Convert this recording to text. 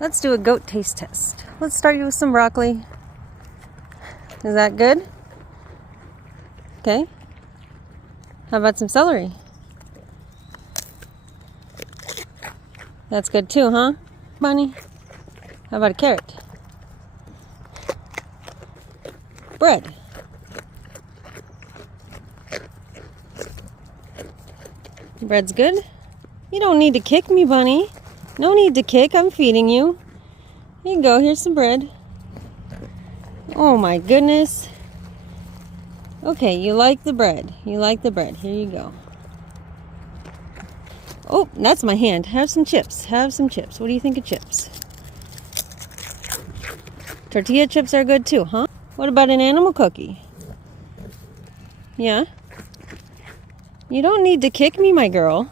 Let's do a goat taste test. Let's start you with some broccoli. Is that good? Okay. How about some celery? That's good too, huh, Bunny? How about a carrot? Bread. Bread's good? You don't need to kick me, Bunny. No need to kick. I'm feeding you. Here you go. Here's some bread. Oh my goodness. Okay, you like the bread. You like the bread. Here you go. Oh, that's my hand. Have some chips. Have some chips. What do you think of chips? Tortilla chips are good too, huh? What about an animal cookie? Yeah? You don't need to kick me, my girl.